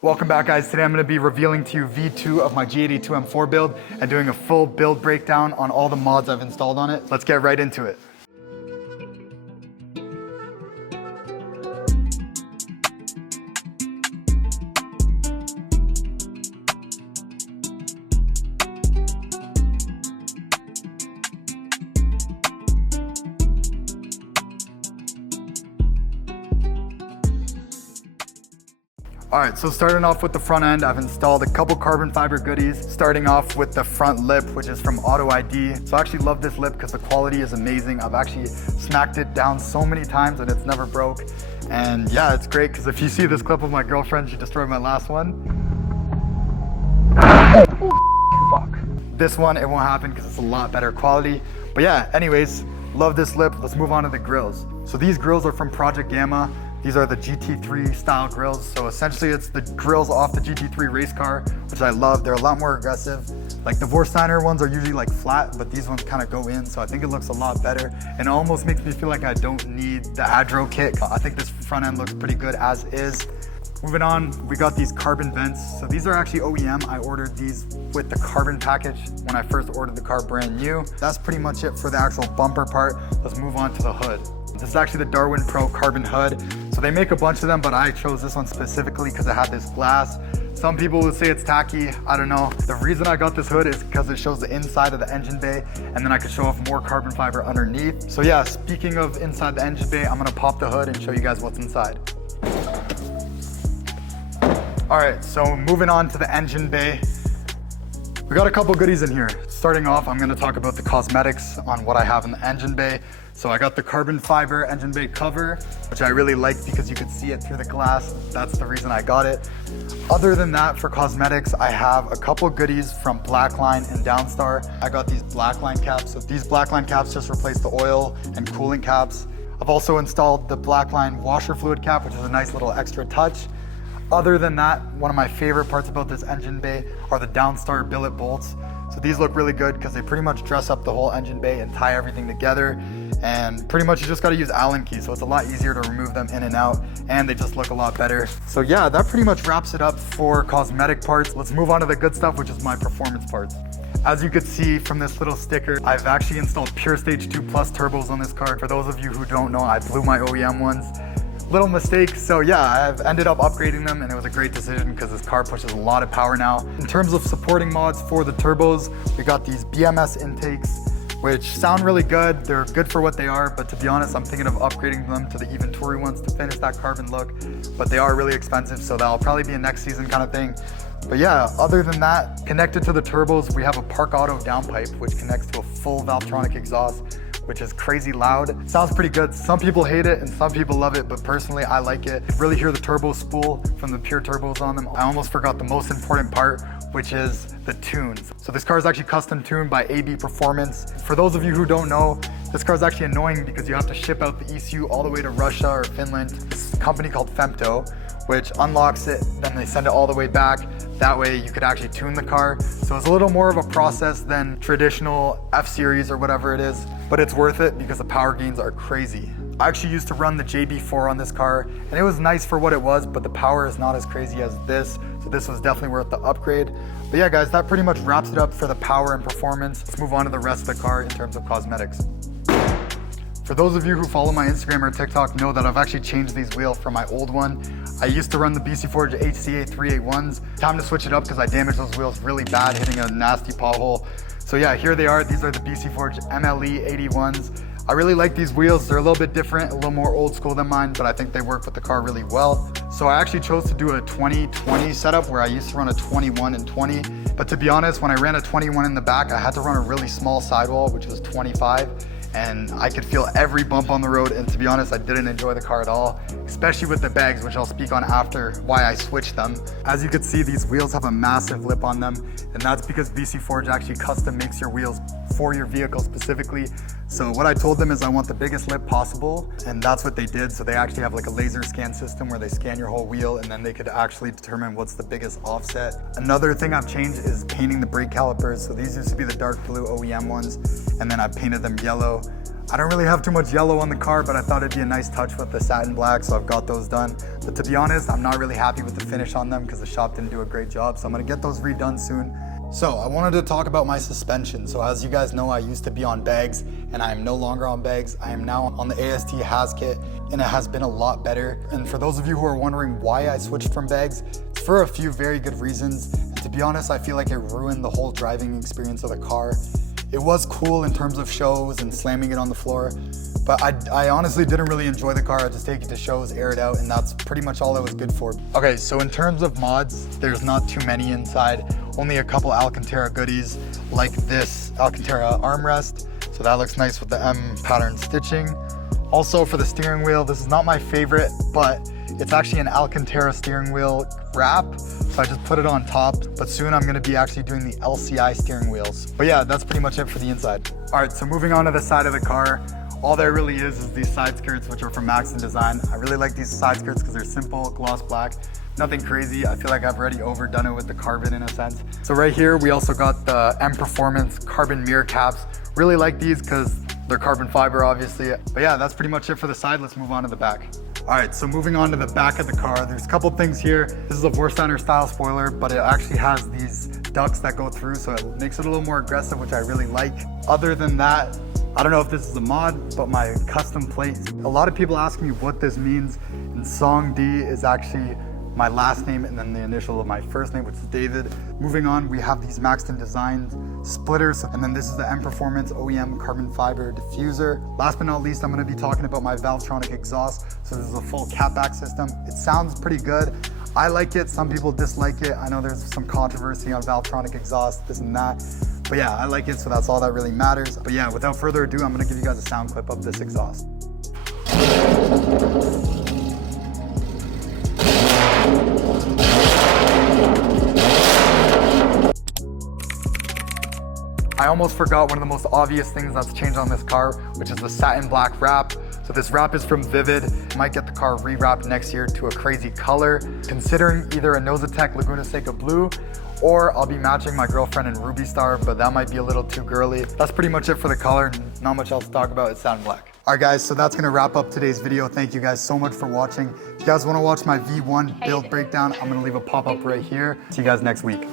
Welcome back, guys. Today I'm going to be revealing to you V2 of my G82 M4 build and doing a full build breakdown on all the mods I've installed on it. Let's get right into it. Alright, so starting off with the front end, I've installed a couple carbon fiber goodies, starting off with the front lip, which is from Auto ID. So I actually love this lip because the quality is amazing. I've actually smacked it down so many times and it's never broke. And yeah, it's great because if you see this clip of my girlfriend, she destroyed my last one. Fuck. This one, it won't happen because it's a lot better quality. But yeah, anyways, love this lip. Let's move on to the grills. So these grills are from Project Gamma. These are the GT3 style grills. So essentially it's the grills off the GT3 race car, which I love. They're a lot more aggressive. Like the Vorsteiner ones are usually like flat, but these ones kind of go in. So I think it looks a lot better. And it almost makes me feel like I don't need the Adro kit. I think this front end looks pretty good as is. Moving on, we got these carbon vents. So these are actually OEM. I ordered these with the carbon package when I first ordered the car brand new. That's pretty much it for the actual bumper part. Let's move on to the hood. This is actually the Darwin Pro carbon hood. So they make a bunch of them, but I chose this one specifically because it had this glass. Some people would say it's tacky, I don't know. The reason I got this hood is because it shows the inside of the engine bay, and then I could show off more carbon fiber underneath. So yeah, speaking of inside the engine bay, I'm gonna pop the hood and show you guys what's inside. All right, so moving on to the engine bay. We got a couple goodies in here. Starting off, I'm gonna talk about the cosmetics on what I have in the engine bay. So I got the carbon fiber engine bay cover, which I really like because you could see it through the glass. That's the reason I got it. Other than that, for cosmetics, I have a couple goodies from BLACKLINE and DOWNSTAR. I got these BLACKLINE caps. So these BLACKLINE caps just replace the oil and cooling caps. I've also installed the BLACKLINE washer fluid cap, which is a nice little extra touch. Other than that, one of my favorite parts about this engine bay are the DOWNSTAR billet bolts. So these look really good because they pretty much dress up the whole engine bay and tie everything together. And pretty much you just got to use Allen keys, so it's a lot easier to remove them in and out, and they just look a lot better. So yeah, that pretty much wraps it up for cosmetic parts. Let's move on to the good stuff, which is my performance parts. As you could see from this little sticker, I've actually installed Pure Stage 2 Plus turbos on this car. For those of you who don't know, I blew my OEM ones. Little mistake, so yeah, I've ended up upgrading them and it was a great decision because this car pushes a lot of power now. In terms of supporting mods for the turbos, we got these BMS intakes, which sound really good. They're good for what they are, but to be honest, I'm thinking of upgrading them to the even Toury ones to finish that carbon look, but they are really expensive, so that'll probably be a next season kind of thing. But yeah, other than that, connected to the turbos, we have a Park Auto downpipe, which connects to a full Valvetronic exhaust, which is crazy loud. Sounds pretty good. Some people hate it and some people love it, but personally I like it. Really hear the turbo spool from the pure turbos on them. I almost forgot the most important part, which is the tunes. So this car is actually custom tuned by ABPERFORMANCE. For those of you who don't know, this car is actually annoying because you have to ship out the ECU all the way to Russia or Finland. It's a company called FEMTO, which unlocks it, then they send it all the way back. That way you could actually tune the car. So it's a little more of a process than traditional F-Series or whatever it is, but it's worth it because the power gains are crazy. I actually used to run the JB4 on this car and it was nice for what it was, but the power is not as crazy as this. So this was definitely worth the upgrade. But yeah guys, that pretty much wraps it up for the power and performance. Let's move on to the rest of the car in terms of cosmetics. For those of you who follow my Instagram or TikTok know that I've actually changed these wheels from my old one. I used to run the BC Forge HCA 381s. Time to switch it up because I damaged those wheels really bad hitting a nasty pothole. So yeah, here they are. These are the BC Forge MLE 81s. I really like these wheels. They're a little bit different, a little more old school than mine, but I think they work with the car really well. So I actually chose to do a 20-20 setup where I used to run a 21 and 20. But to be honest, when I ran a 21 in the back, I had to run a really small sidewall, which was 25. And I could feel every bump on the road, and to be honest, I didn't enjoy the car at all, especially with the bags, which I'll speak on after why I switched them. As you can see, these wheels have a massive lip on them, and that's because BC Forge actually custom makes your wheels for your vehicle specifically. So what I told them is I want the biggest lip possible, and that's what they did. So they actually have like a laser scan system where they scan your whole wheel and then they could actually determine what's the biggest offset. Another thing I've changed is painting the brake calipers. So these used to be the dark blue OEM ones, and then I painted them yellow. I don't really have too much yellow on the car, but I thought it'd be a nice touch with the satin black, so I've got those done. But to be honest, I'm not really happy with the finish on them because the shop didn't do a great job, so I'm gonna get those redone soon. So I wanted to talk about my suspension. So as you guys know, I used to be on bags and I am no longer on bags. I am now on the AST Has kit and it has been a lot better. And for those of you who are wondering why I switched from bags, it's for a few very good reasons. And to be honest, I feel like it ruined the whole driving experience of the car. It was cool in terms of shows and slamming it on the floor, but I honestly didn't really enjoy the car. I just take it to shows, air it out, and that's pretty much all it was good for. Okay, so in terms of mods, there's not too many inside. Only a couple Alcantara goodies, like this Alcantara armrest. So that looks nice with the M pattern stitching. Also for the steering wheel, this is not my favorite, but it's actually an Alcantara steering wheel wrap. So I just put it on top, but soon I'm gonna be actually doing the LCI steering wheels. But yeah, that's pretty much it for the inside. All right, so moving on to the side of the car, all there really is these side skirts, which are from MAXTON Design. I really like these side skirts because they're simple, gloss black, nothing crazy. I feel like I've already overdone it with the carbon in a sense. So right here, we also got the M-Performance carbon mirror caps. Really like these because they're carbon fiber, obviously. But yeah, that's pretty much it for the side. Let's move on to the back. All right, so moving on to the back of the car, there's a couple things here. This is a Vorsteiner style spoiler, but it actually has these ducts that go through, so it makes it a little more aggressive, which I really like. Other than that, I don't know if this is a mod, but my custom plate. A lot of people ask me what this means, and Song D is actually my last name and then the initial of my first name, which is David. Moving on, we have these MAXTON designed splitters, and then this is the M-Performance OEM carbon fiber diffuser. Last but not least, I'm gonna be talking about my VALVETRONIC exhaust. So this is a full catback system. It sounds pretty good. I like it, some people dislike it. I know there's some controversy on VALVETRONIC exhaust, this and that. But yeah, I like it, so that's all that really matters. But yeah, without further ado, I'm gonna give you guys a sound clip of this exhaust. I almost forgot one of the most obvious things that's changed on this car, which is the satin black wrap. So this wrap is from Vivid. Might get the car rewrapped next year to a crazy color. Considering either a Nosatec Laguna Seca blue, or I'll be matching my girlfriend in Ruby Star, but that might be a little too girly. That's pretty much it for the color. Not much else to talk about, it's satin black. All right guys, so that's gonna wrap up today's video. Thank you guys so much for watching. If you guys wanna watch my V1 build breakdown, I'm gonna leave a pop-up right here. See you guys next week.